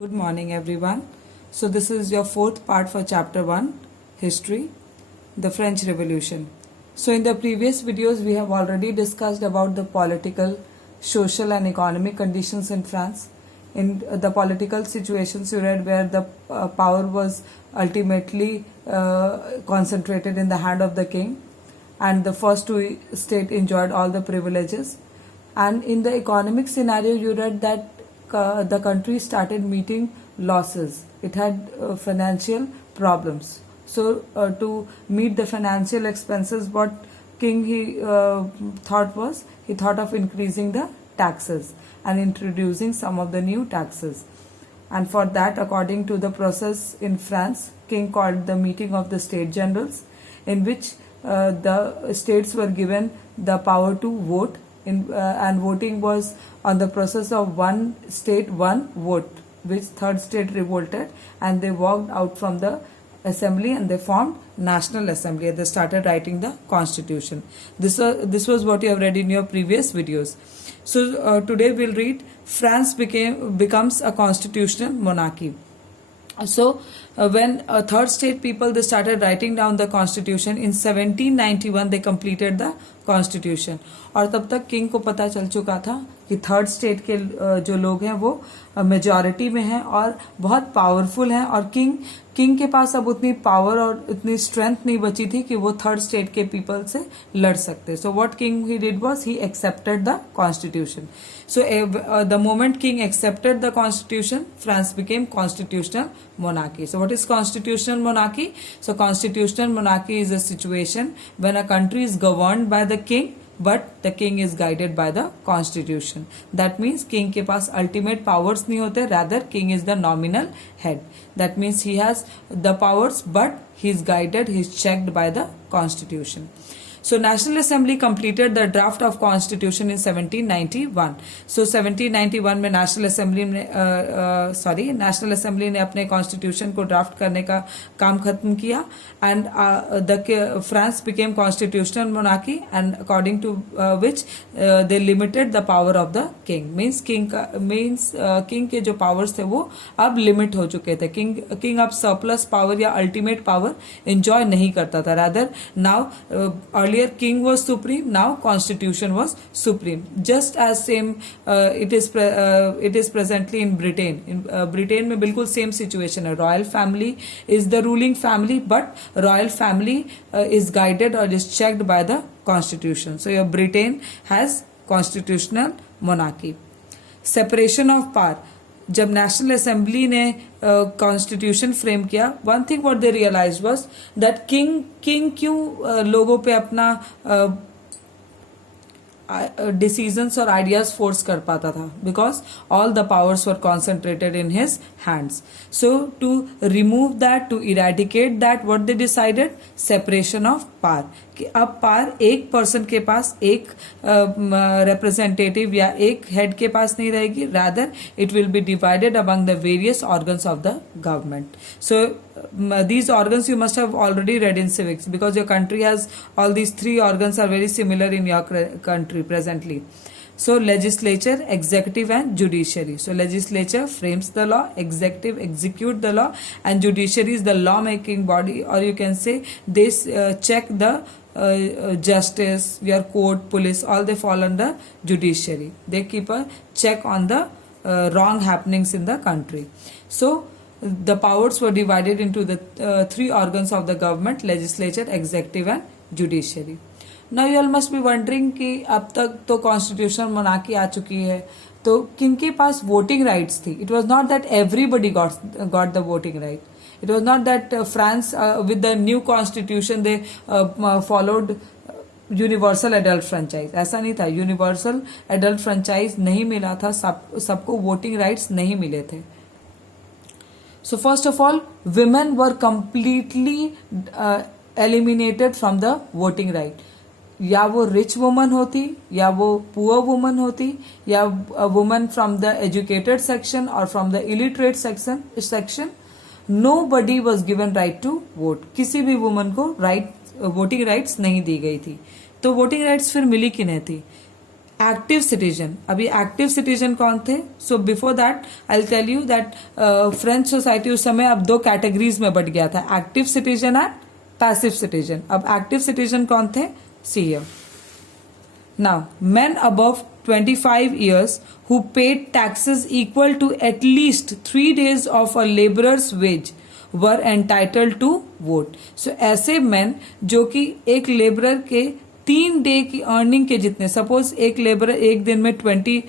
Good morning, everyone. So, this is your fourth part for chapter 1 History, the French Revolution. So, in the previous videos, we have already discussed about the political, social, and economic conditions in France. In the political situations, you read where the power was ultimately concentrated in the hand of the king, and the first two states enjoyed all the privileges. And in the economic scenario, you read that the country started meeting losses. It had financial problems. So to meet the financial expenses, what king he thought of increasing the taxes and introducing some of the new taxes. And for that, according to the process in France, king called the meeting of the state generals, in which the states were given the power to vote. And voting was on the process of one state, one vote, which third state revolted and they walked out from the assembly and they formed National Assembly and they started writing the constitution. This was what you have read in your previous videos. So today we'll read France becomes a constitutional monarchy. So when third state people they started writing down the constitution in 1791 they completed the constitution. और तब तक king को पता चल चुका था कि third state के जो लोग हैं वो मेजॉरिटी में हैं और बहुत पावरफुल हैं और किंग के पास अब उतनी पावर और उतनी स्ट्रेंथ नहीं बची थी कि वो थर्ड स्टेट के पीपल से लड़ सकते. So what king he did was he accepted the constitution. So the moment king accepted the constitution, France became constitutional monarchy. So what is constitutional monarchy? So constitutional monarchy is a situation when a country is governed by the king, but the king is guided by the constitution. That means king के पास ultimate powers नहीं होते, rather king is the nominal head. That means he has the powers, but he is guided, he is checked by the constitution. So National Assembly completed the draft of Constitution in 1791. So 1791 में National Assembly ने अपने Constitution को draft करने का काम खत्म किया and the France became constitutional monarchy and according to which they limited the power of the king. Means king के जो powers थे वो अब limit हो चुके थे. King अब surplus power या ultimate power enjoy नहीं करता था. Rather now earlier king was supreme, now constitution was supreme. Just as same it is presently in Britain. In Britain में बिल्कुल same situation है. Royal family is the ruling family, but royal family is guided or is checked by the constitution. So your Britain has constitutional monarchy. Separation of power. जब national assembly ने constitution frame किया, one thing what they realise was that king क्यों लोगों पे अपना decisions और ideas force कर पाता था, because all the powers were concentrated in his hands. So to remove that, to eradicate that, what they decided, separation of power. कि अब पावर एक पर्सन के पास, एक रिप्रेजेंटेटिव या एक हेड के पास नहीं रहेगी, rather it will be divided among the various organs of the government. So these organs you must have already read in civics because your country has all these three organs are very similar in your country presently. So legislature, executive and judiciary. So legislature frames the law, executive execute the law, and judiciary is the law making body, or you can say they check the justice, your court, police, all they fall under judiciary. They keep a check on the wrong happenings in the country. So the powers were divided into the three organs of the government: legislature, executive and judiciary. Now you all must be wondering कि अब तक तो constitutional monarchy आ चुकी है, तो किन के पास voting rights थी? It was not that everybody got the voting right. It was not that France with the new constitution they followed universal adult franchise. ऐसा नहीं था. यूनिवर्सल एडल्ट फ्रेंचाइज नहीं मिला था, सबको वोटिंग राइट्स नहीं मिले थे. So first of all, women were completely eliminated from the voting right. या वो रिच वुमन होती, या वो पुअर वुमन होती, या woman from the educated section और from the illiterate section, nobody was given right to vote. किसी भी वुमन को वोटिंग राइट्स नहीं दी गई थी. तो वोटिंग राइट्स फिर मिली किन्हें थी? Active citizen. अभी एक्टिव सिटीजन कौन थे? So before that I will tell you that French society उस समय अब 2 कैटेगरीज में बट गया था, active citizen and passive citizen. अब एक्टिव सिटीजन कौन थे? See here. Now men above 25 years who paid taxes equal to at least 3 days of a laborer's wage were entitled to vote. So ऐसे men जो कि एक labourer के 3 day की earning के जितने, सपोज एक लेबरर एक दिन में 20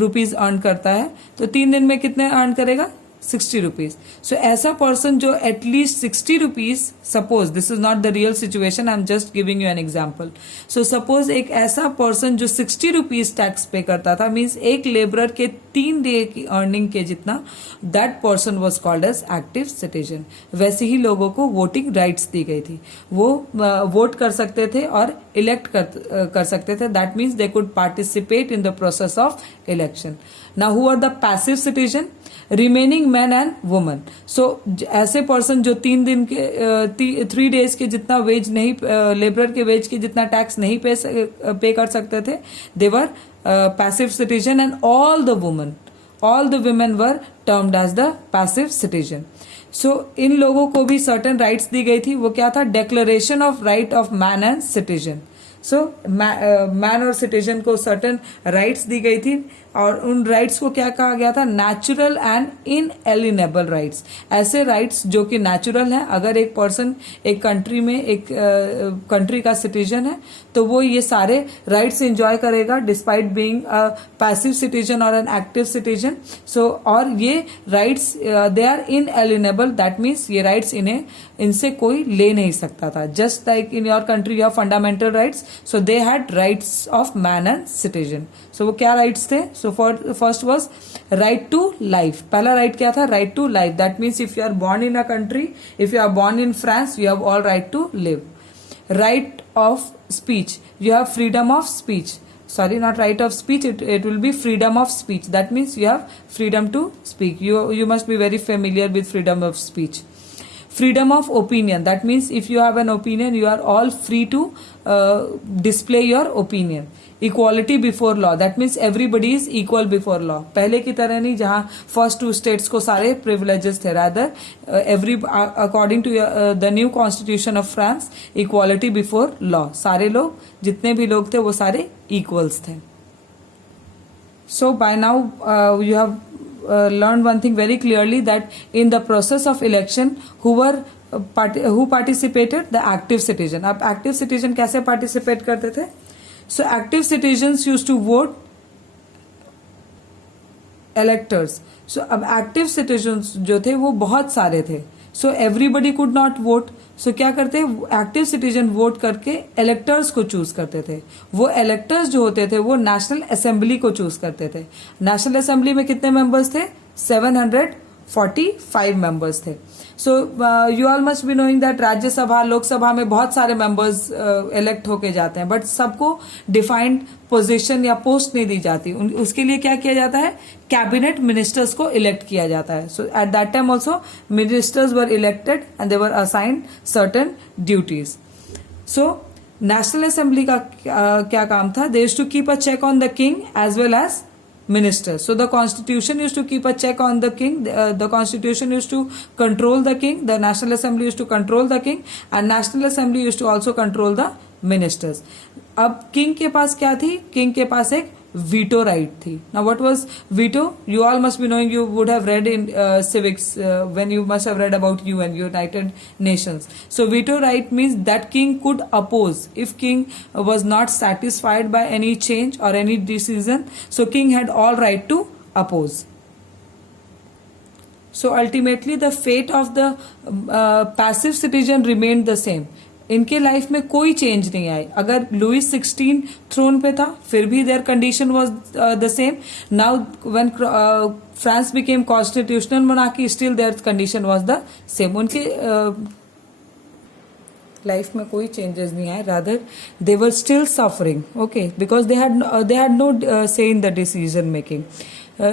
रुपीज अर्न करता है तो 3 दिन में कितने अर्न करेगा? 60 रुपीज। सो ऐसा पर्सन जो at least 60 rupees, suppose this is not the real situation, I am just giving you an example. So suppose एक ऐसा पर्सन जो 60 रुपीज टैक्स पे करता था, मीन्स एक लेबरर के 3 डे की अर्निंग के जितना, that person was called as active citizen. वैसे ही लोगों को वोटिंग राइट्स दी गई थी, वो वोट कर सकते थे और इलेक्ट कर सकते थे। That means they could participate in the process of election. Now who are the passive citizen? Remaining man and woman. So ऐसे पर्सन जो 3 दिन के 3 डेज के जितना वेज नहीं, लेबरर के वेज के जितना टैक्स नहीं पे कर सकते थे, they were passive citizen. And all the women were termed as the passive citizen. So इन लोगों को भी सर्टेन राइट्स दी गई थी। वो क्या था? Declaration of right of man and citizen. So man और सिटीजन को सर्टेन राइट्स दी गई थी और उन राइट्स को क्या कहा गया था? Natural and inalienable rights. ऐसे राइट्स जो कि नेचुरल हैं। अगर एक पर्सन एक कंट्री में एक कंट्री का सिटीजन है तो वो ये सारे राइट्स एंजॉय करेगा despite being a passive citizen और एन एक्टिव सिटीजन। सो और ये rights they are inalienable, that means ये राइट्स इनसे कोई ले नहीं सकता था। Just like in your country you have fundamental rights, so they had rights of man and citizen. So वो क्या राइट्स थे? So first was right to life. पहला राइट क्या था? Right to life. That means if you are born in a country, if you are born in France, you have all right to live. Right of speech, you have freedom of speech. Sorry, not right of speech, it will be freedom of speech. That means you have freedom to speak. You must be very familiar with freedom of speech. Freedom of opinion, that means if you have an opinion, you are all free to display your opinion. Equality before law, that means everybody is equal before law. पहले की तरह नहीं जहाँ first 2 states को सारे privileges थे, rather according to the new constitution of France, equality before law. सारे लोग, जितने भी लोग थे वो सारे equals थे. So by now you have learned one thing very clearly, that in the process of election who participated? The active citizen. अब active citizen कैसे participate करते थे? So active citizens used to vote electors. So अब active citizens जो थे वो बहुत सारे थे. So everybody could not vote. So क्या करते? एक्टिव सिटीजन वोट करके इलेक्टर्स को चूज करते थे. वो इलेक्टर्स जो होते थे वो नेशनल असेंबली को चूज करते थे. नेशनल असेंबली में कितने मेंबर्स थे? 745 मेंबर्स थे. So you all must be knowing that Rajya Sabha, Lok Sabha में बहुत सारे मेंबर्स इलेक्ट होके जाते हैं, बट सबको डिफाइंड पोजीशन या पोस्ट नहीं दी जाती. उसके लिए क्या किया जाता है? कैबिनेट मिनिस्टर्स को इलेक्ट किया जाता है. So at that time also ministers were elected and they were assigned certain duties. So national assembly का क्या काम था? They used to keep a check on the king as well as ministers. So the constitution used to keep a check on the king. The constitution used to control the king. The national assembly used to control the king, and national assembly used to also control the ministers. अब king के पास क्या थी? king के पास एक veto right थी. Now what was veto? You all must be knowing, you would have read in civics when you must have read about UN, United Nations. So veto right means that king could oppose if king was not satisfied by any change or any decision. So king had all right to oppose. So ultimately the fate of the passive citizen remained the same. इनके life में कोई change नहीं आई. अगर Louis 16 throne पे था फिर भी their condition was the same. Now when France became constitutional monarchy, still their condition was the same. उनके लाइफ में कोई चेंजेस नहीं आए, rather they were still suffering, okay, because they had no say in the decision making.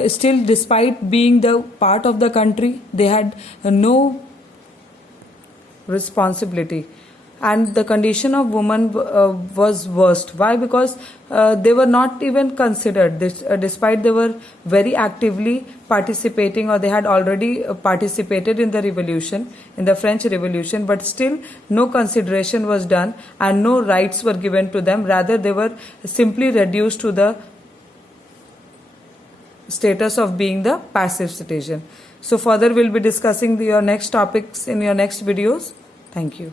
Still, despite being the part of the country, they had no responsibility. and the condition of women was worst. Why? Because they were not even considered, despite they were very actively participating, or they had already participated in the revolution, in the French Revolution, but still no consideration was done and no rights were given to them. Rather, they were simply reduced to the status of being the passive citizen. So further we'll be discussing your next topics in your next videos. Thank you.